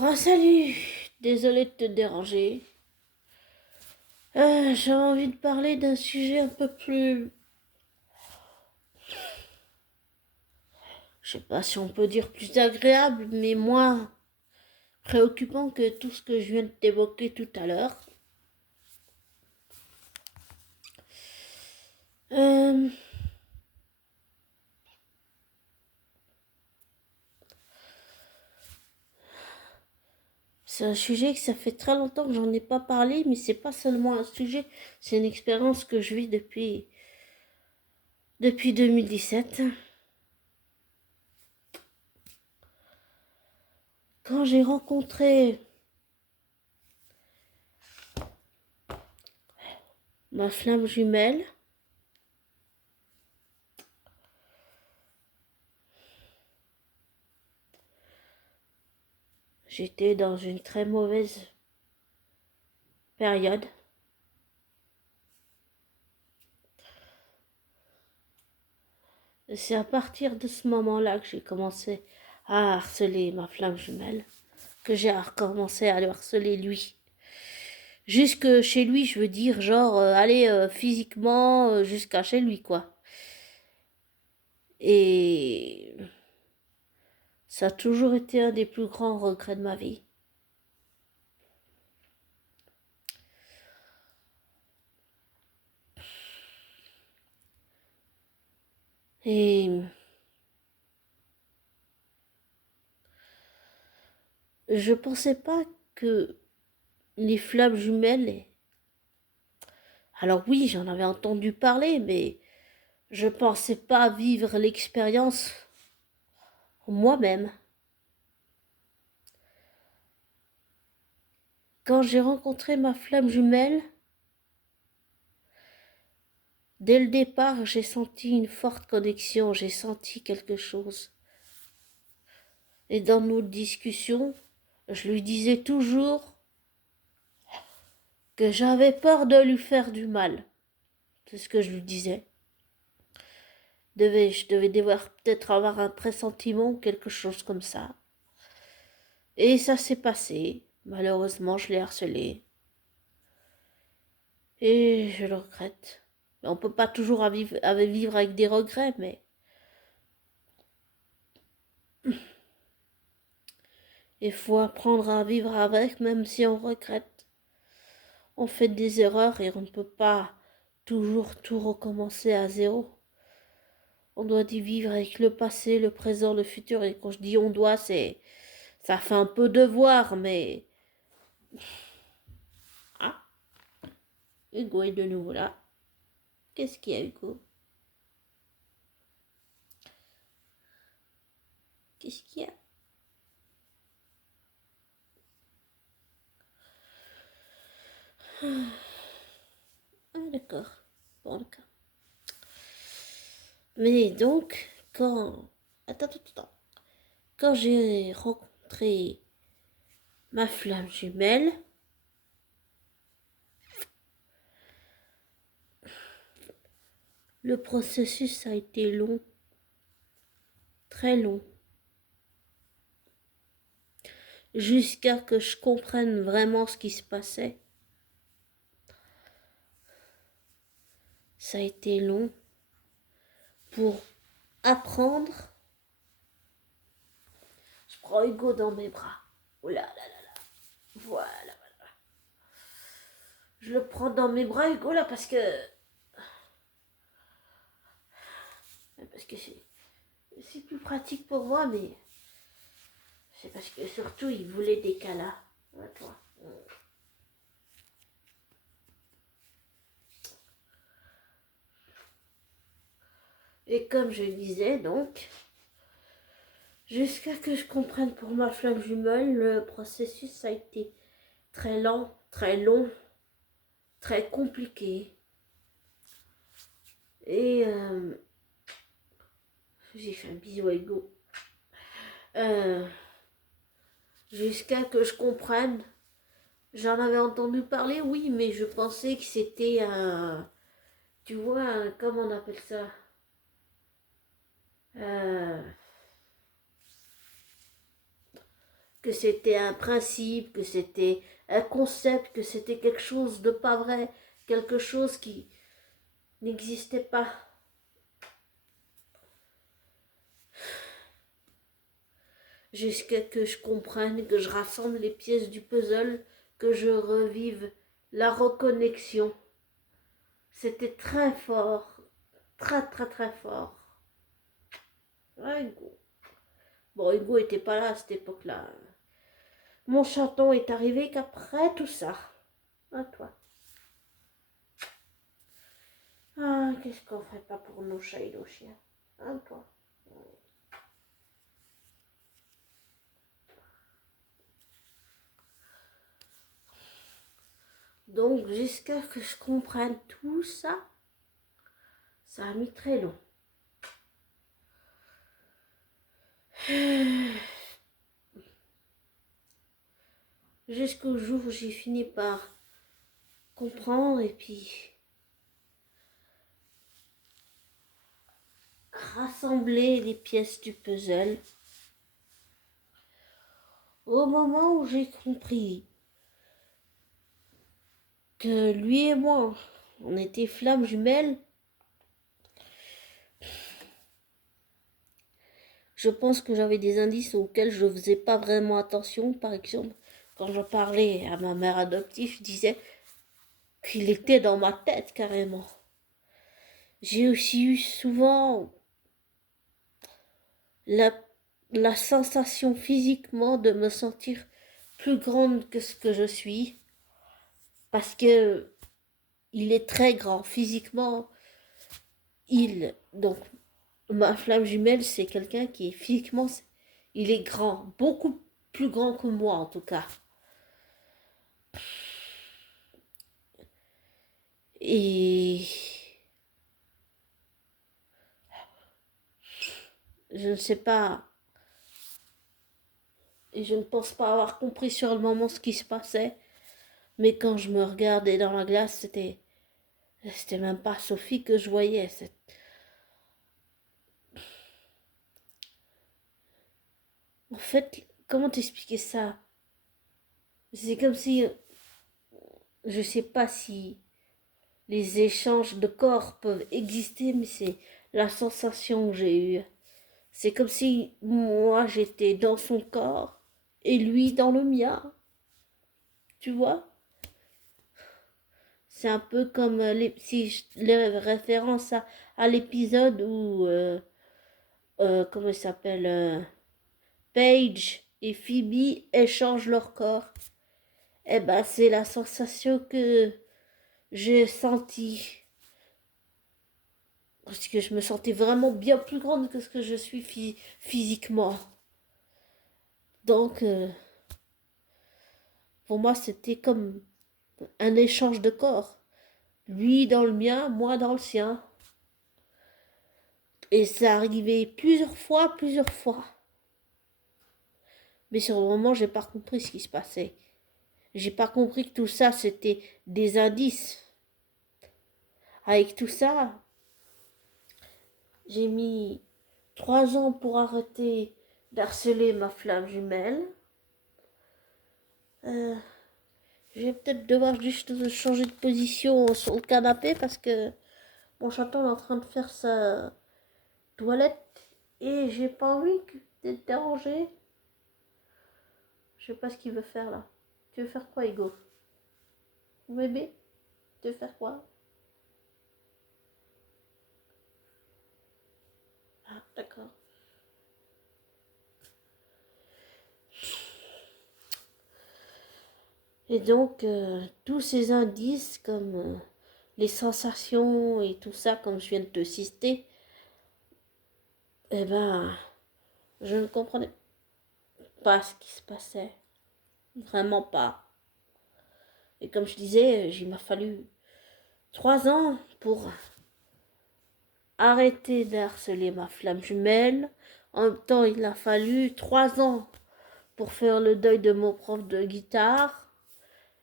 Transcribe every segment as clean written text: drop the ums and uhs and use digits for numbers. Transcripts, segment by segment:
Oh, salut! Désolée de te déranger. J'avais envie de parler d'un sujet un peu plus... Je sais pas si on peut dire plus agréable, mais moins préoccupant que tout ce que je viens de t'évoquer tout à l'heure. Euh, c'est un sujet que ça fait très longtemps que j'en ai pas parlé, mais c'est pas seulement un sujet, c'est une expérience que je vis depuis 2017. Quand j'ai rencontré ma flamme jumelle, j'étais dans une très mauvaise période. C'est à partir de ce moment-là que j'ai commencé à harceler ma flamme jumelle, que j'ai recommencé à le harceler lui. Jusque chez lui, je veux dire, genre, aller physiquement jusqu'à chez lui, quoi. Et ça a toujours été un des plus grands regrets de ma vie. Et je pensais pas que les flammes jumelles... Alors oui, j'en avais entendu parler, mais je pensais pas vivre l'expérience moi-même. Quand j'ai rencontré ma flamme jumelle, dès le départ, j'ai senti une forte connexion, j'ai senti quelque chose. Et dans nos discussions, je lui disais toujours que j'avais peur de lui faire du mal. C'est ce que je lui disais. Je devais devoir peut-être avoir un pressentiment ou quelque chose comme ça. Et ça s'est passé. Malheureusement, je l'ai harcelé. Et je le regrette. On ne peut pas toujours vivre avec des regrets, mais il faut apprendre à vivre avec, même si on regrette. On fait des erreurs et on ne peut pas toujours tout recommencer à zéro. On doit y vivre avec le passé, le présent, le futur. Et quand je dis on doit, ça fait un peu devoir, mais... Ah, Hugo est de nouveau là. Qu'est-ce qu'il y a, Hugo? Qu'est-ce qu'il y a? Ah, d'accord. Bon, d'accord. Mais donc, quand... Attends. Quand j'ai rencontré ma flamme jumelle, le processus a été long, très long, jusqu'à que je comprenne vraiment ce qui se passait. Ça a été long pour apprendre. Je prends Hugo dans mes bras. Oh là là là là. Voilà. Je le prends dans mes bras, Hugo, là, parce que c'est plus pratique pour moi, mais c'est parce que surtout, il voulait des câlins. Ouais, toi. Et comme je disais, donc, jusqu'à que je comprenne pour ma flamme jumelle, le processus a été très lent, très long, très compliqué. Et j'ai fait un bisou à Hugo. Euh, Jusqu'à que je comprenne. J'en avais entendu parler, oui, mais je pensais que c'était un... Tu vois, comment on appelle ça? Euh, que c'était un principe, que c'était un concept, que c'était quelque chose de pas vrai, quelque chose qui n'existait pas. Jusqu'à que je comprenne, que je rassemble les pièces du puzzle, que je revive la reconnexion. C'était très fort, très très très fort. Ouais, Hugo. Bon, Hugo était pas là à cette époque-là. Mon chaton est arrivé qu'après tout ça. À toi. Ah, qu'est-ce qu'on ferait pas pour nos chats et nos chiens? À toi. Donc, jusqu'à que je comprenne tout ça, ça a mis très long. Jusqu'au jour où j'ai fini par comprendre et puis rassembler les pièces du puzzle. Au moment où j'ai compris que lui et moi, on était flammes jumelles, je pense que j'avais des indices auxquels je ne faisais pas vraiment attention. Par exemple, quand je parlais à ma mère adoptive, je disais qu'il était dans ma tête carrément. J'ai aussi eu souvent la, la sensation physiquement de me sentir plus grande que ce que je suis. Parce que il est très grand physiquement. Donc, ma flamme jumelle, c'est quelqu'un qui est physiquement, il est grand, beaucoup plus grand que moi en tout cas. Et je ne sais pas, et je ne pense pas avoir compris sur le moment ce qui se passait, mais quand je me regardais dans la glace, c'était même pas Sophie que je voyais. En fait, comment t'expliquer ça? C'est comme si, je sais pas si les échanges de corps peuvent exister, mais c'est la sensation que j'ai eue. C'est comme si moi j'étais dans son corps et lui dans le mien. Tu vois? C'est un peu comme si je les référence à l'épisode où, comment il s'appelle, Paige et Phoebe échangent leur corps. Eh ben, c'est la sensation que j'ai sentie. Parce que je me sentais vraiment bien plus grande que ce que je suis physiquement. Donc, pour moi, c'était comme un échange de corps. Lui dans le mien, moi dans le sien. Et ça arrivait plusieurs fois, plusieurs fois. Mais sur le moment, j'ai pas compris ce qui se passait. J'ai pas compris que tout ça, c'était des indices. Avec tout ça, j'ai mis 3 ans pour arrêter d'harceler ma flamme jumelle. Euh, je vais peut-être devoir juste changer de position sur le canapé parce que mon chaton est en train de faire sa toilette et j'ai pas envie d'être dérangé. Je sais pas ce qu'il veut faire là. Tu veux faire quoi, Hugo? Bébé, tu veux faire quoi? Ah, d'accord. Et donc, tous ces indices, comme les sensations et tout ça, comme je viens de te citer, eh ben, je ne comprenais pas ce qui se passait. Vraiment pas. Et comme je disais, il m'a fallu 3 ans pour arrêter d'harceler ma flamme jumelle. En même temps, il a fallu 3 ans pour faire le deuil de mon prof de guitare.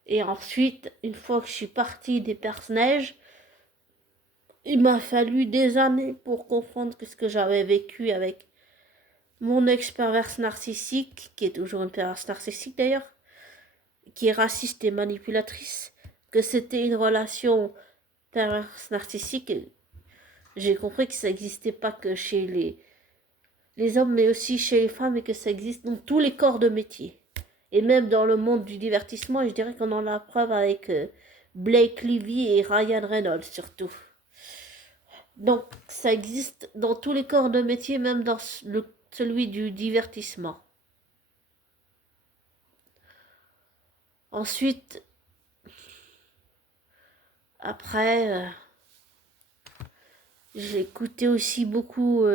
Et ensuite, une fois que je suis partie des personnages, il m'a fallu des années pour comprendre que ce que j'avais vécu avec mon ex-perverse narcissique, qui est toujours une perverse narcissique d'ailleurs, qui est raciste et manipulatrice, que c'était une relation perverse narcissique. J'ai compris que ça n'existait pas que chez les hommes, mais aussi chez les femmes, et que ça existe dans tous les corps de métier. Et même dans le monde du divertissement, et je dirais qu'on en a la preuve avec Blake Lively et Ryan Reynolds surtout. Donc ça existe dans tous les corps de métier, même dans celui du divertissement. Ensuite, après, j'ai écouté aussi beaucoup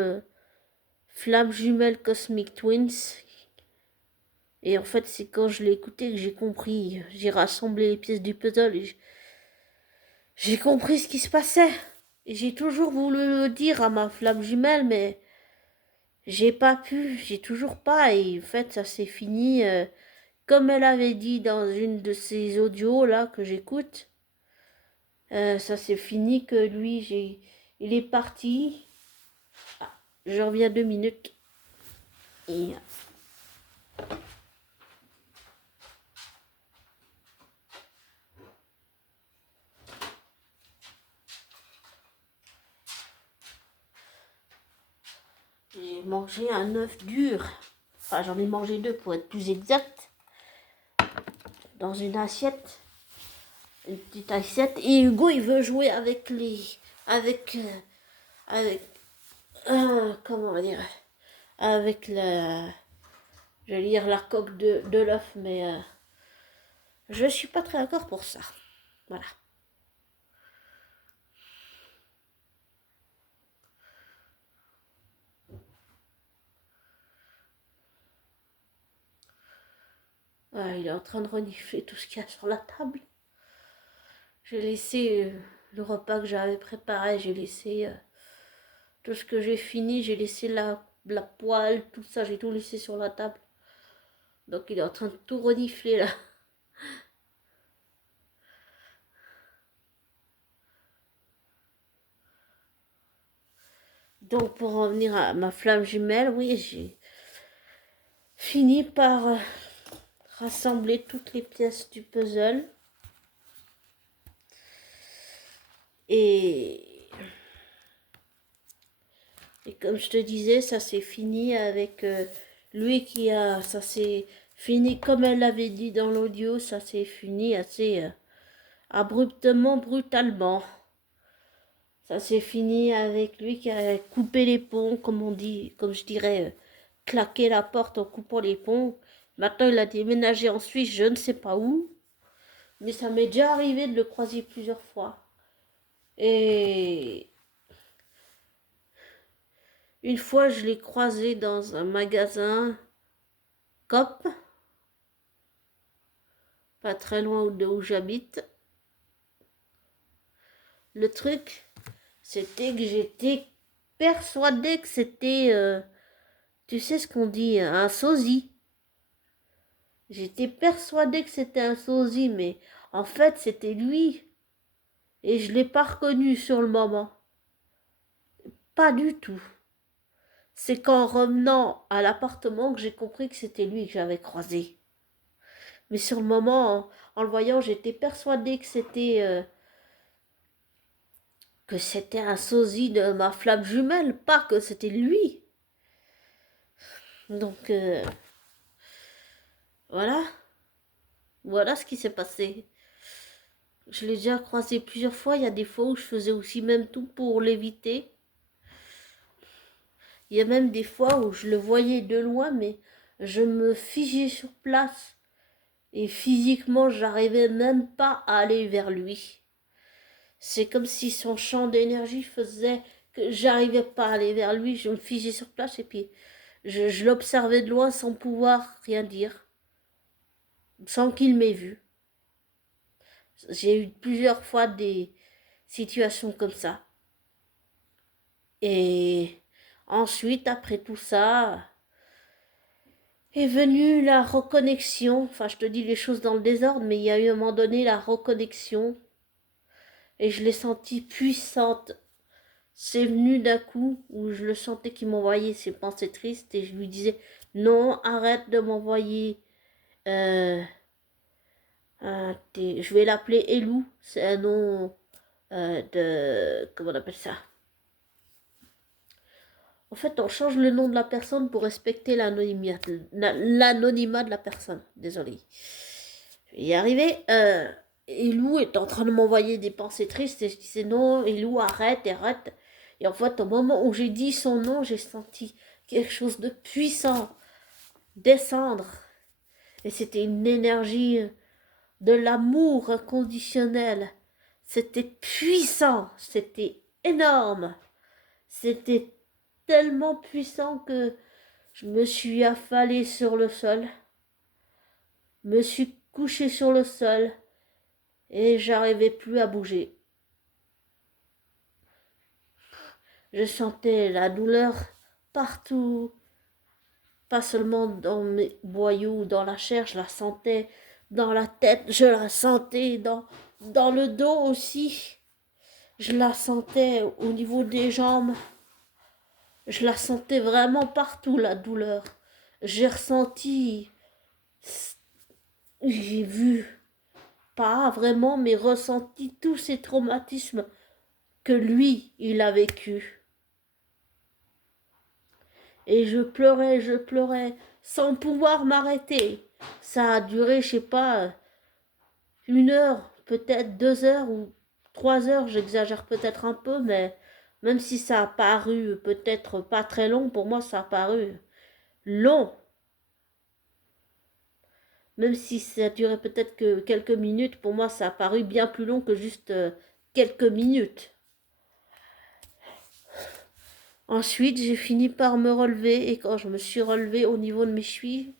Flammes Jumelles Cosmic Twins. Et en fait, c'est quand je l'ai écouté que j'ai compris. J'ai rassemblé les pièces du puzzle et j'ai compris ce qui se passait. Et j'ai toujours voulu le dire à ma flamme jumelle, mais j'ai pas pu, j'ai toujours pas. Et en fait, ça s'est fini comme elle avait dit dans une de ces audios là que j'écoute. Ça s'est fini que lui, il est parti. Ah, je reviens 2 minutes. Et j'ai mangé un œuf dur. Enfin, j'en ai mangé 2 pour être plus exact. Dans une assiette. Une petite assiette. Et Hugo, il veut jouer avec les... Avec... comment on va dire? Avec la... Je vais dire la coque de l'œuf, mais... je suis pas très d'accord pour ça. Voilà. Il est en train de renifler tout ce qu'il y a sur la table. J'ai laissé le repas que j'avais préparé, j'ai laissé tout ce que j'ai fini, j'ai laissé la poêle, tout ça, j'ai tout laissé sur la table. Donc il est en train de tout renifler là. Donc pour revenir à ma flamme jumelle, oui, j'ai fini par rassembler toutes les pièces du puzzle. Et comme je te disais, ça s'est fini avec lui qui a... Ça s'est fini comme elle l'avait dit dans l'audio, ça s'est fini assez abruptement, brutalement. Ça s'est fini avec lui qui a coupé les ponts, comme on dit, comme je dirais, claqué la porte en coupant les ponts. Maintenant, il a déménagé en Suisse, je ne sais pas où. Mais ça m'est déjà arrivé de le croiser plusieurs fois. Et une fois, je l'ai croisé dans un magasin Coop, pas très loin de où j'habite. Le truc, c'était que j'étais persuadée que c'était, tu sais ce qu'on dit, un sosie. J'étais persuadée que c'était un sosie, mais en fait, c'était lui. Et je ne l'ai pas reconnu sur le moment. Pas du tout. C'est qu'en revenant à l'appartement que j'ai compris que c'était lui que j'avais croisé. Mais sur le moment, en le voyant, j'étais persuadée que c'était un sosie de ma flamme jumelle, pas que c'était lui. Donc, voilà. Voilà ce qui s'est passé. Je l'ai déjà croisé plusieurs fois. Il y a des fois où je faisais aussi même tout pour l'éviter. Il y a même des fois où je le voyais de loin, mais je me figeais sur place. Et physiquement, j'arrivais même pas à aller vers lui. C'est comme si son champ d'énergie faisait que j'arrivais pas à aller vers lui. Je me figeais sur place et puis je l'observais de loin sans pouvoir rien dire, sans qu'il m'ait vu. J'ai eu plusieurs fois des situations comme ça. Et ensuite, après tout ça, est venue la reconnexion. Enfin, je te dis les choses dans le désordre, mais il y a eu à un moment donné la reconnexion. Et je l'ai sentie puissante. c'est venu d'un coup où je le sentais qu'il m'envoyait ses pensées tristes et je lui disais non, arrête de m'envoyer. euh, je vais l'appeler Elou, c'est un nom de. Comment on appelle ça? En fait, on change le nom de la personne pour respecter l'anonymat de la personne. Désolé. Je vais y arriver. Elou est en train de m'envoyer des pensées tristes et je disais non, Elou, arrête, arrête. Et en fait, au moment où j'ai dit son nom, j'ai senti quelque chose de puissant descendre. Et c'était une énergie de l'amour inconditionnel. C'était puissant, c'était énorme. C'était tellement puissant que je me suis affalée sur le sol, me suis couchée sur le sol et j'arrivais plus à bouger. Je sentais la douleur partout, pas seulement dans mes boyaux, dans la chair, je la sentais dans la tête, je la sentais dans le dos aussi. Je la sentais au niveau des jambes. Je la sentais vraiment partout, la douleur. J'ai ressenti, j'ai vu, pas vraiment, mais ressenti tous ces traumatismes que lui, il a vécu. Et je pleurais, sans pouvoir m'arrêter. Ça a duré, je sais pas, 1 heure, peut-être 2 heures ou 3 heures, j'exagère peut-être un peu, mais même si ça a paru peut-être pas très long, pour moi ça a paru long. Même si ça a duré peut-être que quelques minutes, pour moi ça a paru bien plus long que juste quelques minutes. Ensuite, j'ai fini par me relever et quand je me suis relevée au niveau de mes chevilles,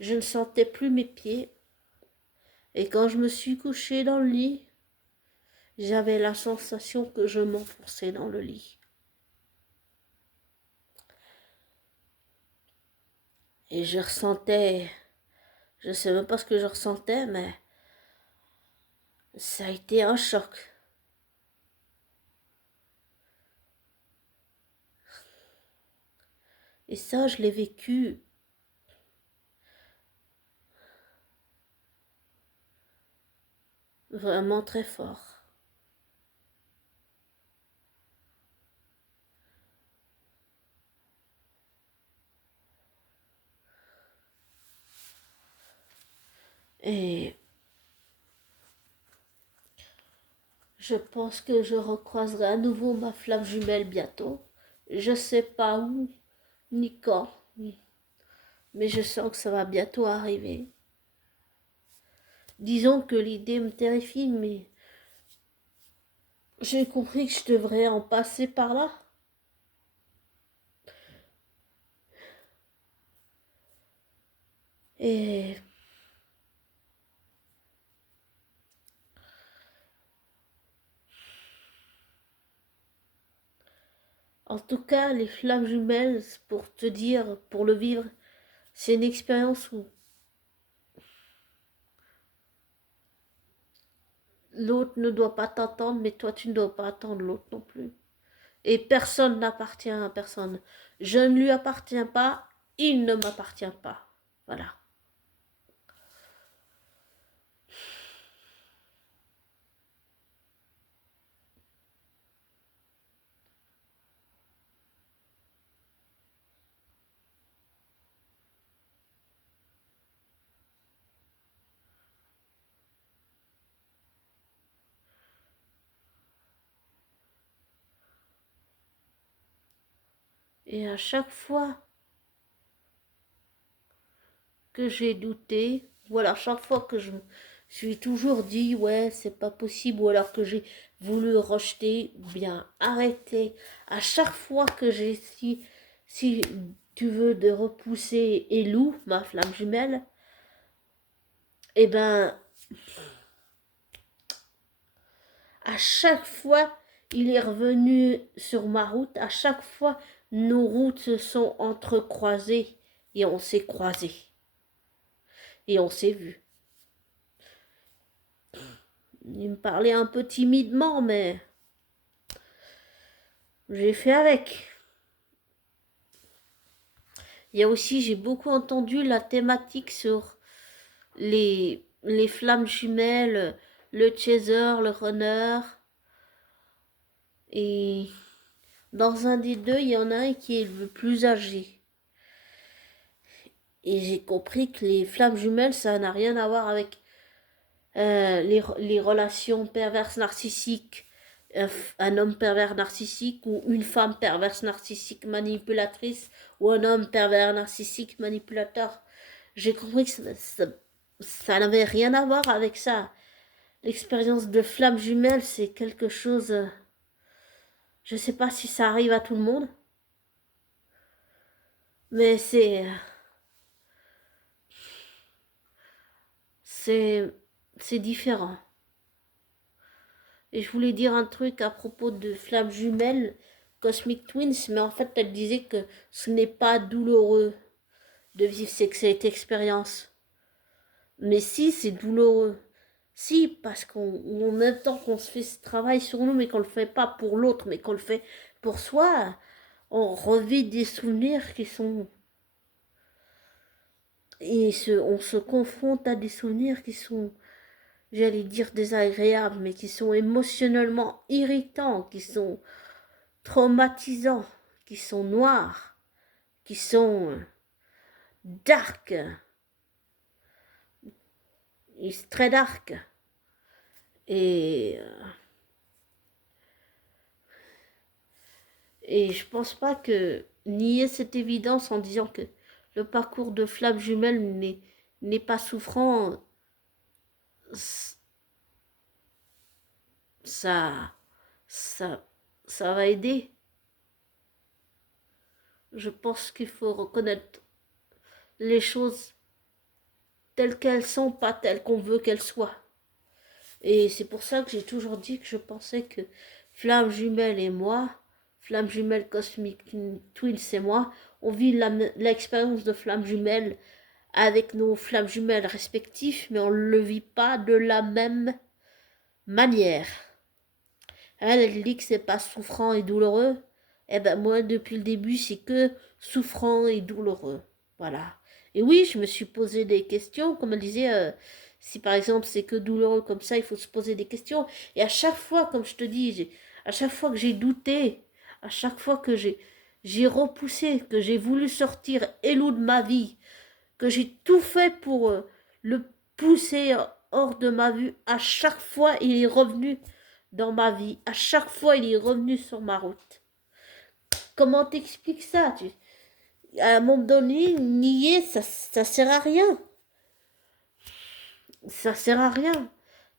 je ne sentais plus mes pieds. Et quand je me suis couchée dans le lit, j'avais la sensation que je m'enfonçais dans le lit. Et je ressentais, je ne sais même pas ce que je ressentais, mais ça a été un choc. Et ça, je l'ai vécu vraiment très fort. Et je pense que je recroiserai à nouveau ma flamme jumelle bientôt. Je sais pas où, ni quand, mais je sens que ça va bientôt arriver. Disons que l'idée me terrifie, mais j'ai compris que je devrais en passer par là. Et en tout cas, les flammes jumelles, pour te dire, pour le vivre, c'est une expérience où l'autre ne doit pas t'entendre, mais toi tu ne dois pas attendre l'autre non plus. Et personne n'appartient à personne. Je ne lui appartiens pas, il ne m'appartient pas. Voilà. Et à chaque fois que j'ai douté, ou alors chaque fois que je me suis toujours dit ouais c'est pas possible, ou alors que j'ai voulu rejeter, bien arrêter, à chaque fois que j'ai si tu veux de repousser Elou, ma flamme jumelle, et ben à chaque fois il est revenu sur ma route, à chaque fois nos routes se sont entrecroisées et on s'est croisés et on s'est vus. Il me parlait un peu timidement, mais J'ai fait avec. Il y a aussi, j'ai beaucoup entendu la thématique sur les flammes jumelles, le chaser, le runner. Et dans un des deux, il y en a un qui est le plus âgé. Et j'ai compris que les flammes jumelles, ça n'a rien à voir avec les relations perverses narcissiques, un homme pervers narcissique ou une femme perverse narcissique manipulatrice ou un homme pervers narcissique manipulateur. J'ai compris que ça n'avait rien à voir avec ça. L'expérience de flammes jumelles, c'est quelque chose... je ne sais pas si ça arrive à tout le monde, mais c'est, c'est différent. Et je voulais dire un truc à propos de flammes jumelles, Cosmic Twins, mais en fait, elle disait que ce n'est pas douloureux de vivre cette expérience. Mais si, c'est douloureux. Si, parce qu'en même temps qu'on se fait ce travail sur nous, mais qu'on le fait pas pour l'autre, mais qu'on le fait pour soi, on revit des souvenirs qui sont... on se confronte à des souvenirs qui sont, j'allais dire désagréables, mais qui sont émotionnellement irritants, qui sont traumatisants, qui sont noirs, qui sont dark, très dark. Et, et je pense pas que nier cette évidence en disant que le parcours de flamme jumelle n'est pas souffrant, ça, ça, ça va aider. Je pense qu'il faut reconnaître les choses telles qu'elles sont, pas telles qu'on veut qu'elles soient. Et c'est pour ça que j'ai toujours dit que je pensais que Flamme Jumelle et moi, Flamme Jumelle Cosmic Twins et moi, on vit l'expérience de Flamme Jumelle avec nos flammes jumelles respectives, mais on ne le vit pas de la même manière. Elle dit que c'est pas souffrant et douloureux. Eh ben moi, depuis le début, c'est que souffrant et douloureux. Voilà. Et oui, je me suis posé des questions, comme elle disait, si par exemple c'est que douloureux comme ça, il faut se poser des questions. Et à chaque fois, comme je te dis, à chaque fois que j'ai douté, à chaque fois que j'ai repoussé, que j'ai voulu sortir Elou de ma vie, que j'ai tout fait pour le pousser hors de ma vue, à chaque fois il est revenu dans ma vie, à chaque fois il est revenu sur ma route. Comment t'expliques ça à un moment donné, nier, ça sert à rien. Ça sert à rien.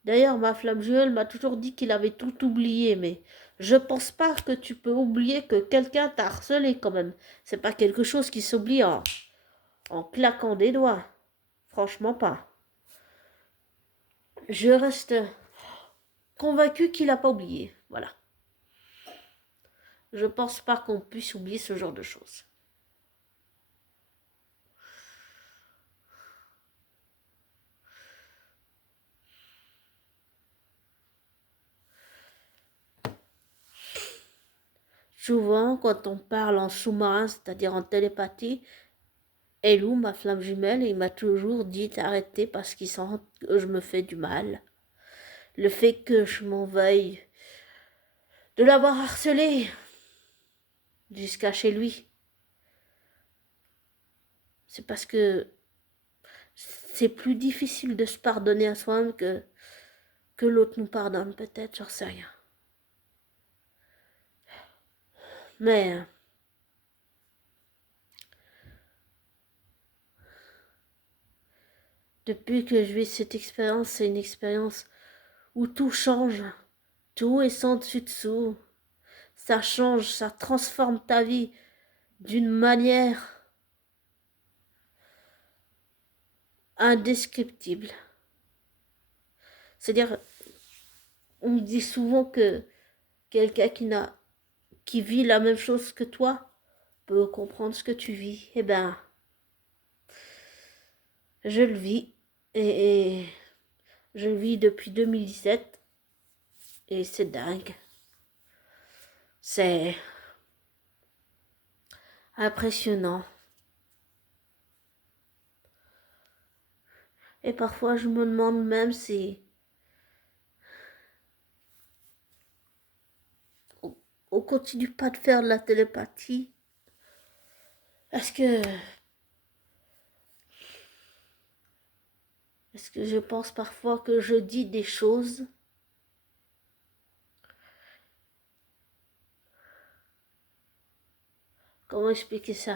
D'ailleurs, ma flamme jumelle m'a toujours dit qu'il avait tout oublié, mais je pense pas que tu peux oublier que quelqu'un t'a harcelé quand même. C'est pas quelque chose qui s'oublie en claquant des doigts. Franchement pas. Je reste convaincu qu'il n'a pas oublié. Voilà. Je pense pas qu'on puisse oublier ce genre de choses. Souvent, quand on parle en sous-marin, c'est-à-dire en télépathie, Elou, ma flamme jumelle, il m'a toujours dit d'arrêter parce qu'il sent que je me fais du mal. Le fait que je m'en veuille de l'avoir harcelé jusqu'à chez lui, c'est parce que c'est plus difficile de se pardonner à soi-même que l'autre nous pardonne, peut-être, j'en sais rien. Mais depuis que je vis cette expérience, c'est une expérience où tout change, tout est sans dessus-dessous. Ça change, ça transforme ta vie d'une manière indescriptible. C'est-à-dire, on me dit souvent que quelqu'un qui vit la même chose que toi peut comprendre ce que tu vis. Eh ben, je le vis et je le vis depuis 2017 et c'est dingue. C'est impressionnant. Et parfois, je me demande même si on continue pas de faire de la télépathie. Est-ce que je pense parfois que je dis des choses comment expliquer ça?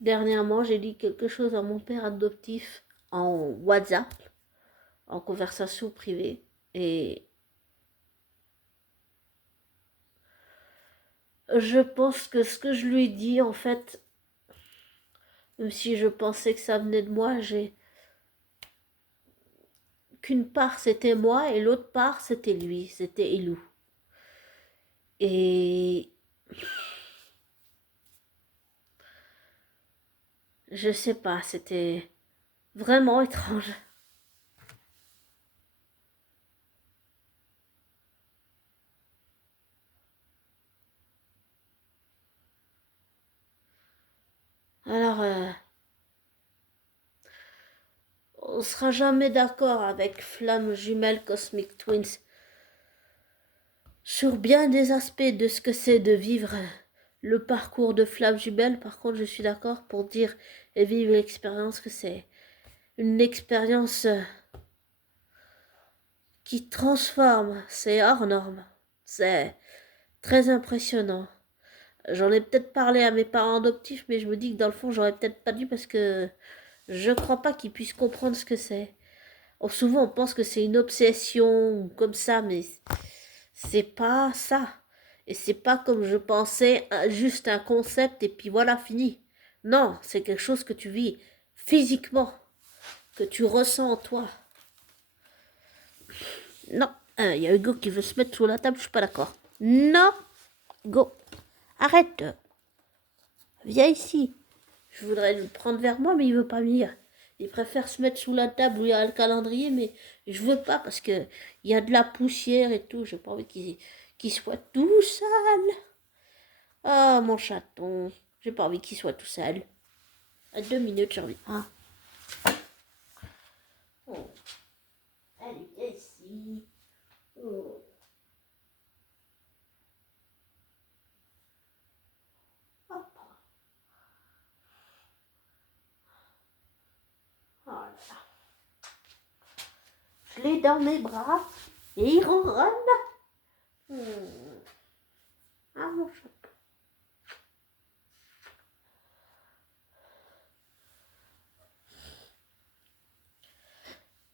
Dernièrement, j'ai dit quelque chose à mon père adoptif en WhatsApp, en conversation privée. Et je pense que ce que je lui ai dit, en fait, même si je pensais que ça venait de moi, j'ai qu'une part c'était moi et l'autre part c'était lui, c'était Elou. Et je sais pas, c'était vraiment étrange. Alors, on sera jamais d'accord avec Flamme Jumelle Cosmic Twins sur bien des aspects de ce que c'est de vivre le parcours de Flamme Jumelle. Par contre, je suis d'accord pour dire et vivre l'expérience que c'est une expérience qui transforme, c'est hors norme, c'est très impressionnant. J'en ai peut-être parlé à mes parents adoptifs, mais je me dis que dans le fond, j'aurais peut-être pas dû parce que je crois pas qu'ils puissent comprendre ce que c'est. Souvent, on pense que c'est une obsession comme ça, mais c'est pas ça. Et c'est pas comme je pensais, juste un concept et puis voilà, fini. Non, c'est quelque chose que tu vis physiquement, que tu ressens en toi. Non, il y a Hugo qui veut se mettre sous la table, je suis pas d'accord. Non, Hugo, arrête. Viens ici. Je voudrais le prendre vers moi, mais il veut pas venir. Il préfère se mettre sous la table où il y a le calendrier, mais je veux pas parce que il y a de la poussière et tout. J'ai pas envie qu'il soit tout sale. Ah, mon chaton. J'ai pas envie qu'il soit tout sale. À 2 minutes, j'ai envie. Ah. Oh. Allez, viens ici. Oh. Hop. Oh là là. Je l'ai dans mes bras et il ronronne. Ah, mon chaton.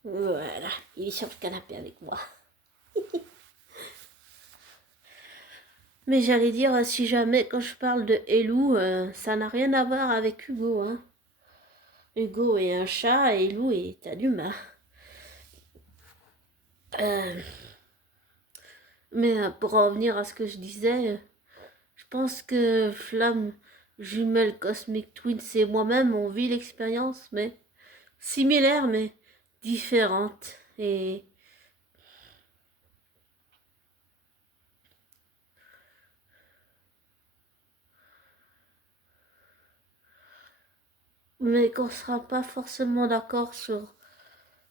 Voilà, il est sur le canapé avec moi. Mais j'allais dire, si jamais, quand je parle de Elou, ça n'a rien à voir avec Hugo. Hein. Hugo est un chat et Elou est un humain. Euh, mais pour en revenir à ce que je disais, je pense que Flamme Jumelle Cosmic Twins et moi-même, on vit l'expérience, mais similaire, mais différente. Et mais qu'on ne sera pas forcément d'accord sur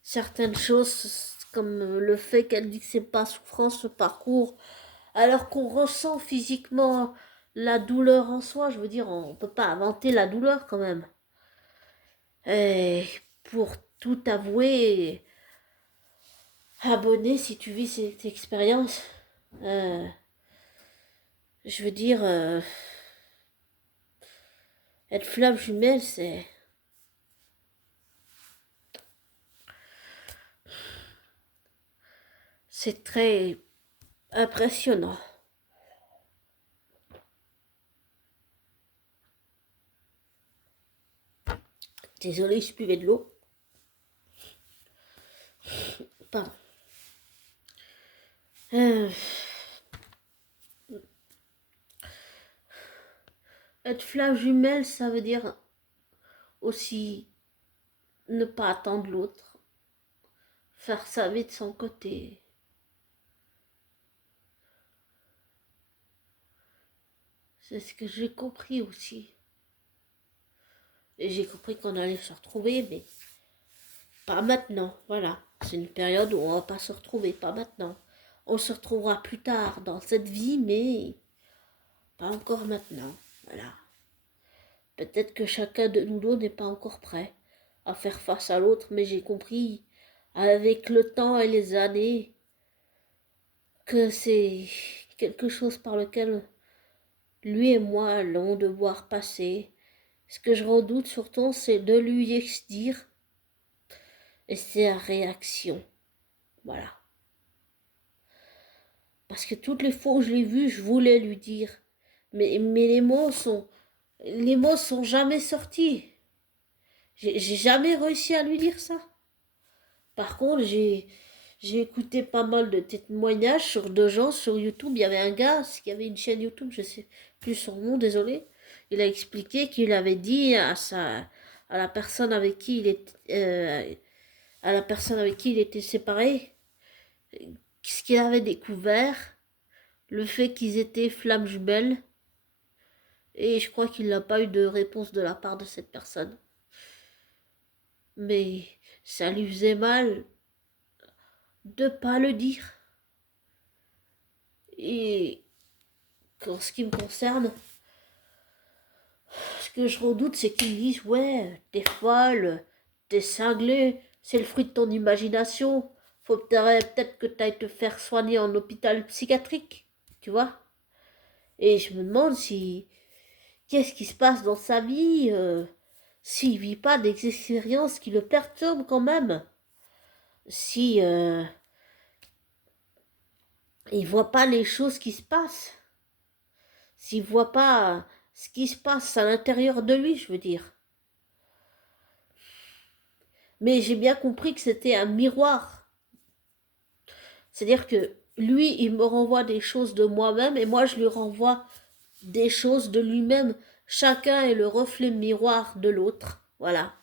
certaines choses, comme le fait qu'elle dit que c'est pas souffrance ce parcours, alors qu'on ressent physiquement la douleur en soi. Je veux dire, on peut pas inventer la douleur quand même. Et pour tout avouer, abonné si tu vis cette expérience, euh, je veux dire, être flamme jumelle, c'est très impressionnant. Désolée, je buvais de l'eau. Pardon. Euh, être flamme jumelle, ça veut dire aussi ne pas attendre l'autre, faire sa vie de son côté. C'est ce que j'ai compris aussi. Et j'ai compris qu'on allait se retrouver, mais pas maintenant. Voilà. C'est une période où on va pas se retrouver, pas maintenant. On se retrouvera plus tard dans cette vie, mais pas encore maintenant. Voilà. Peut-être que chacun de nous deux n'est pas encore prêt à faire face à l'autre, mais j'ai compris avec le temps et les années que c'est quelque chose par lequel lui et moi allons devoir passer. Ce que je redoute surtout, c'est de lui dire et ses réactions. Voilà. Parce que toutes les fois où je l'ai vu, je voulais lui dire. Mais les mots sont jamais sortis. J'ai jamais réussi à lui dire ça. Par contre, j'ai écouté pas mal de témoignages sur deux gens sur YouTube. Il y avait un gars qui avait une chaîne YouTube, je sais plus son nom, désolé. Il a expliqué qu'il avait dit à la personne avec qui il était, à la personne avec qui il était séparé, ce qu'il avait découvert, le fait qu'ils étaient flammes jumelles. Et je crois qu'il n'a pas eu de réponse de la part de cette personne. Mais ça lui faisait mal de pas le dire. Et en ce qui me concerne, ce que je redoute, c'est qu'ils disent ouais, t'es folle, t'es cinglée, c'est le fruit de ton imagination. Faut peut-être que t'ailles te faire soigner en hôpital psychiatrique, tu vois. Et je me demande si qu'est-ce qui se passe dans sa vie, s'il vit pas des expériences qui le perturbent quand même, si il voit pas les choses qui se passent, s'il voit pas ce qui se passe à l'intérieur de lui, je veux dire. Mais j'ai bien compris que c'était un miroir. C'est-à-dire que lui, il me renvoie des choses de moi-même et moi, je lui renvoie des choses de lui-même. Chacun est le reflet miroir de l'autre. Voilà.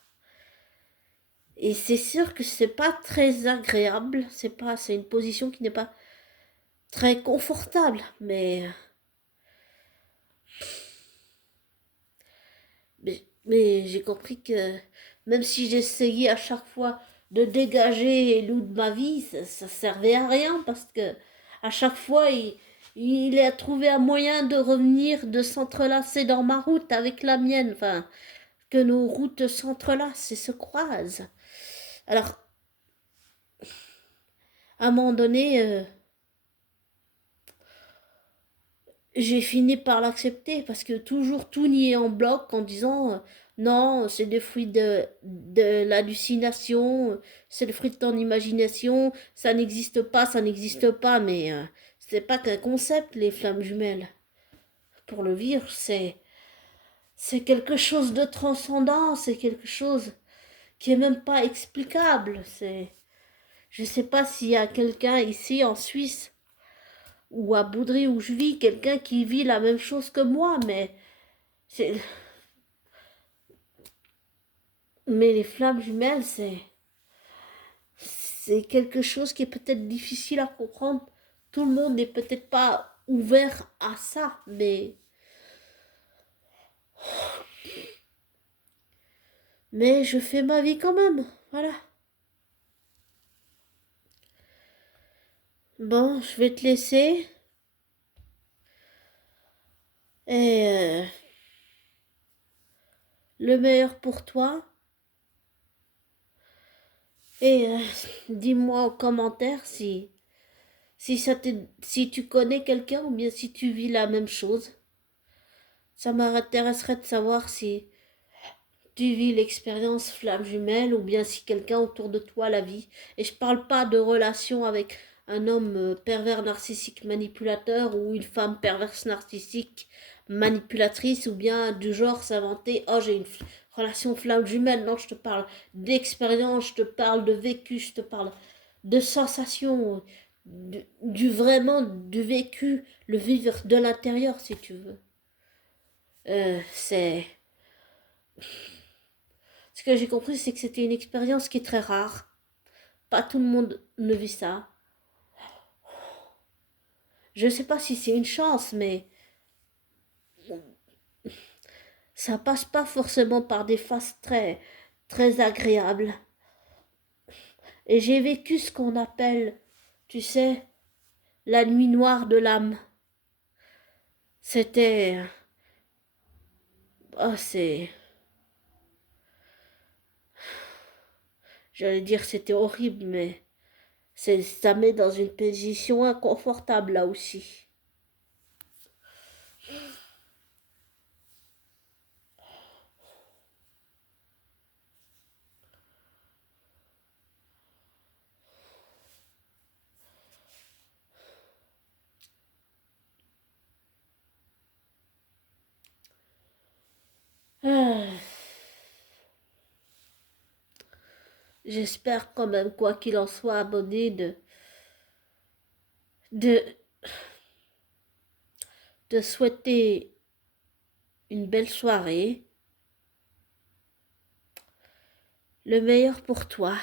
Et c'est sûr que c'est pas très agréable. C'est une position qui n'est pas très confortable. Mais j'ai compris que même si j'essayais à chaque fois de dégager Lou de ma vie, ça servait à rien parce que à chaque fois il a trouvé un moyen de revenir, de s'entrelacer dans ma route avec la mienne, enfin que nos routes s'entrelacent et se croisent. Alors à un moment donné, j'ai fini par l'accepter parce que toujours tout nier en bloc en disant non, c'est des fruits de l'hallucination, c'est le fruit de ton imagination, ça n'existe pas, mais c'est pas qu'un concept, les flammes jumelles. Pour le vivre, c'est quelque chose de transcendant, c'est quelque chose qui est même pas explicable. Je sais pas s'il y a quelqu'un ici en Suisse ou à Boudry où je vis, quelqu'un qui vit la même chose que moi, c'est, mais les flammes jumelles, c'est quelque chose qui est peut-être difficile à comprendre. Tout le monde n'est peut-être pas ouvert à ça, mais je fais ma vie quand même. Voilà. Bon, je vais te laisser. Et le meilleur pour toi. Et dis-moi en commentaire si tu connais quelqu'un ou bien si tu vis la même chose. Ça m'intéresserait de savoir si tu vis l'expérience flamme jumelle ou bien si quelqu'un autour de toi la vit. Et je parle pas de relation avec un homme pervers narcissique manipulateur ou une femme perverse narcissique manipulatrice ou bien du genre s'inventer oh j'ai une relation flamme jumelle. Non, je te parle d'expérience, je te parle de vécu, je te parle de sensations, vraiment du vécu, le vivre de l'intérieur si tu veux. C'est Ce que j'ai compris, c'est que c'était une expérience qui est très rare. Pas tout le monde ne vit ça. Je ne sais pas si c'est une chance, mais Ça passe pas forcément par des phases très agréables. Et j'ai vécu ce qu'on appelle, tu sais, la nuit noire de l'âme. C'était... Oh, c'est... J'allais dire c'était horrible, mais ça met dans une position inconfortable là aussi. Ah, j'espère quand même, quoi qu'il en soit, abonné, de, de souhaiter une belle soirée, le meilleur pour toi.